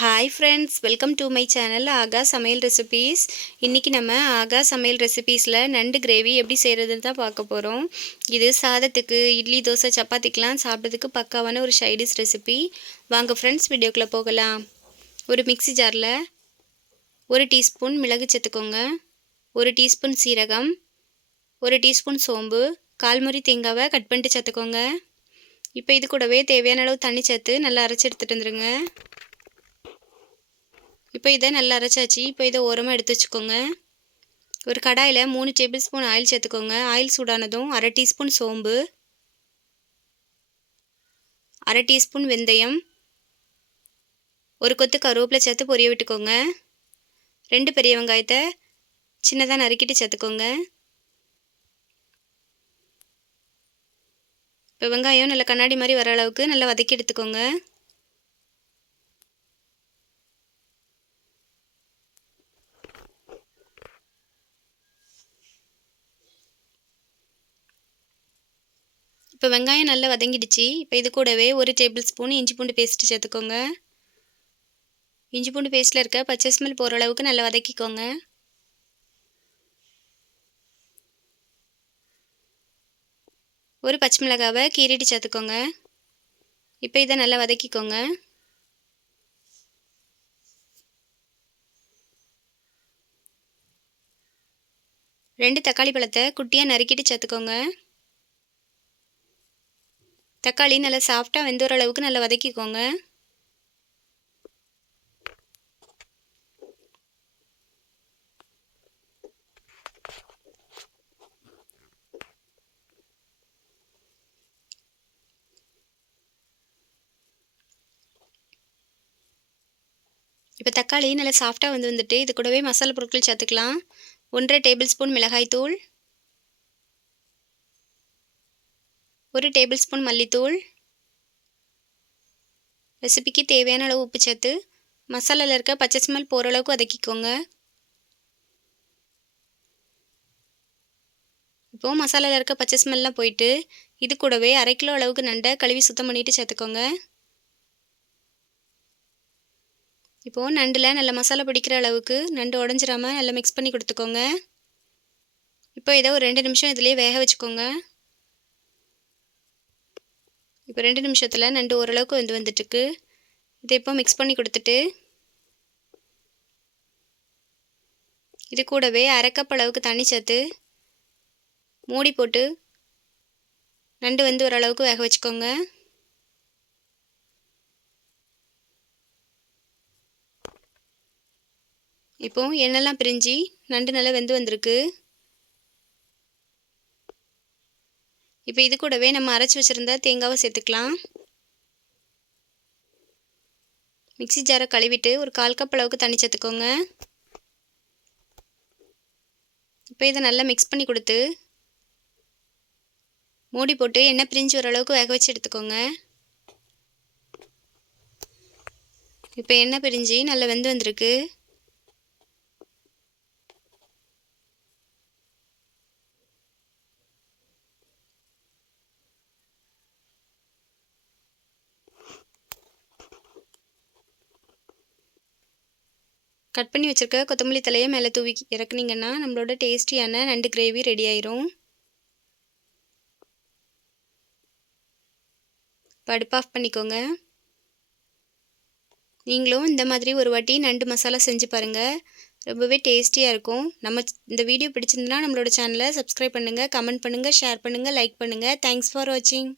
Hi friends welcome to my channel ஆகா சமையல் recipes இன்றைக்கி நம்ம ஆகா சமையல் ரெசிபீஸில் நண்டு கிரேவி எப்படி செய்கிறதுன்னு தான் பார்க்க போகிறோம் இது சாதத்துக்கு இட்லி தோசை சப்பாத்திக்கெலாம் சாப்பிட்றதுக்கு பக்காவான ஒரு ஷைடிஷ் ரெசிபி வாங்க ஃப்ரெண்ட்ஸ் வீடியோக்குள்ளே போகலாம். ஒரு மிக்ஸி ஜாரில் ஒரு டீஸ்பூன் மிளகு சேர்த்துக்கோங்க. ஒரு டீஸ்பூன் சீரகம் ஒரு டீஸ்பூன் சோம்பு கால்முறி தேங்காவை கட் பண்ணிட்டு சேர்த்துக்கோங்க. இப்போ இது கூடவே தேவையான அளவு தண்ணி சேர்த்து நல்லா அரைச்சி எடுத்துகிட்டு வந்துடுங்க இப்போ இதை நல்லா அரைச்சாச்சு. இப்போ இதை ஓரமாக எடுத்து வச்சுக்கோங்க. ஒரு கடாயில் மூணு டேபிள் ஸ்பூன் ஆயில் சேர்த்துக்கோங்க. ஆயில் சூடானதும் அரை டீஸ்பூன் சோம்பு. அரை டீஸ்பூன் வெந்தயம். ஒரு கொத்து கருவேப்பிலை சேர்த்து பொரிய விட்டுக்கோங்க. ரெண்டு பெரிய வெங்காயத்தை சின்னதாக நறுக்கிட்டு சேர்த்துக்கோங்க. இப்போ வெங்காயம் நல்லா கண்ணாடி மாதிரி வர அளவுக்கு நல்லா வதக்கி எடுத்துக்கோங்க. இப்போ வெங்காயம் நல்லா வதங்கிடுச்சு. இப்போ இது கூடவே ஒரு டேபிள் ஸ்பூன் இஞ்சி பூண்டு பேஸ்ட்டு சேர்த்துக்கோங்க. இஞ்சி பூண்டு பேஸ்ட்டில் இருக்க பச்சை ஸ்மெல் போகிற அளவுக்கு நல்லா வதக்கிக்கோங்க. ஒரு பச்சை மிளகாவை கீறிட்டு சேர்த்துக்கோங்க. இப்போ இதை நல்லா வதக்கிக்கோங்க. ரெண்டு தக்காளி பழத்தை குட்டியாக நறுக்கிட்டு சேர்த்துக்கோங்க. தக்காளி நல்லா சாஃப்டாக வெந்துற அளவுக்கு நல்லா வதக்கிக்கோங்க. இப்போ தக்காளி நல்லா சாஃப்டாக வந்து வந்துட்டு இது கூடவே மசாலா பொருட்கள் சேர்த்துக்கலாம். ஒன்றரை டேபிள் ஸ்பூன் மிளகாய்த்தூள் ஒரு டேபிள் ஸ்பூன் மல்லித்தூள். ரெசிபிக்கு தேவையான அளவு உப்பு சேர்த்து மசாலாவில் இருக்க பச்சை ஸ்மெல் போகிற அளவுக்கு வதக்கிக்கோங்க. இப்போது மசாலாவில் இருக்க பச்சை ஸ்மெல்லாம் போயிட்டு இது கூடவே அரை கிலோ அளவுக்கு நண்டை கழுவி சுத்தம் பண்ணிவிட்டு சேர்த்துக்கோங்க. இப்போது நண்டில் நல்ல மசாலா பிடிக்கிற அளவுக்கு நண்டு உடஞ்சிராமல் நல்லா மிக்ஸ் பண்ணி கொடுத்துக்கோங்க. இப்போ இதை ஒரு ரெண்டு நிமிஷம் இதிலே வேக வச்சுக்கோங்க. இப்போ ரெண்டு நிமிஷத்தில் நண்டு ஓரளவுக்கு வந்து வந்துட்டுருக்கு. இதை இப்போ மிக்ஸ் பண்ணி கொடுத்துட்டு இது கூடவே அரை அளவுக்கு தண்ணி சேர்த்து மூடி போட்டு நண்டு வந்து ஓரளவுக்கு வேக வச்சுக்கோங்க. இப்போ எண்ணெய்லாம் பிரிஞ்சு நண்டு நல்லா வெந்து வந்திருக்கு. இப்போ இது கூடவே நம்ம அரைச்சி வச்சுருந்த தேங்காவை சேர்த்துக்கலாம். மிக்சி ஜாரை கழுவிட்டு ஒரு கால் கப் அளவுக்கு தண்ணி சேர்த்துக்கோங்க. இப்போ இதை நல்லா மிக்ஸ் பண்ணி கொடுத்து மூடி போட்டு எண்ணெய் பிரிஞ்சு ஓரளவுக்கு வேக வச்சு எடுத்துக்கோங்க. இப்போ எண்ணெய் பிரிஞ்சு நல்லா வெந்து வந்திருக்கு. கட் பண்ணி வச்சுருக்க கொத்தமல்லி தலையை மேலே தூவி இறக்குனிங்கன்னா நம்மளோட டேஸ்டியான நண்டு கிரேவி ரெடி ஆயிரும். அடுப்பு ஆஃப் பண்ணிக்கோங்க. நீங்களும் இந்த மாதிரி ஒரு வாட்டி நண்டு மசாலா செஞ்சு பாருங்கள் ரொம்பவே டேஸ்டியாக இருக்கும். நம்ம இந்த வீடியோ பிடிச்சிருந்துன்னா நம்மளோட சேனலை சப்ஸ்கிரைப் பண்ணுங்கள் கமெண்ட் பண்ணுங்கள் ஷேர் பண்ணுங்கள் லைக் பண்ணுங்கள் தேங்க்ஸ் ஃபார் வாட்சிங்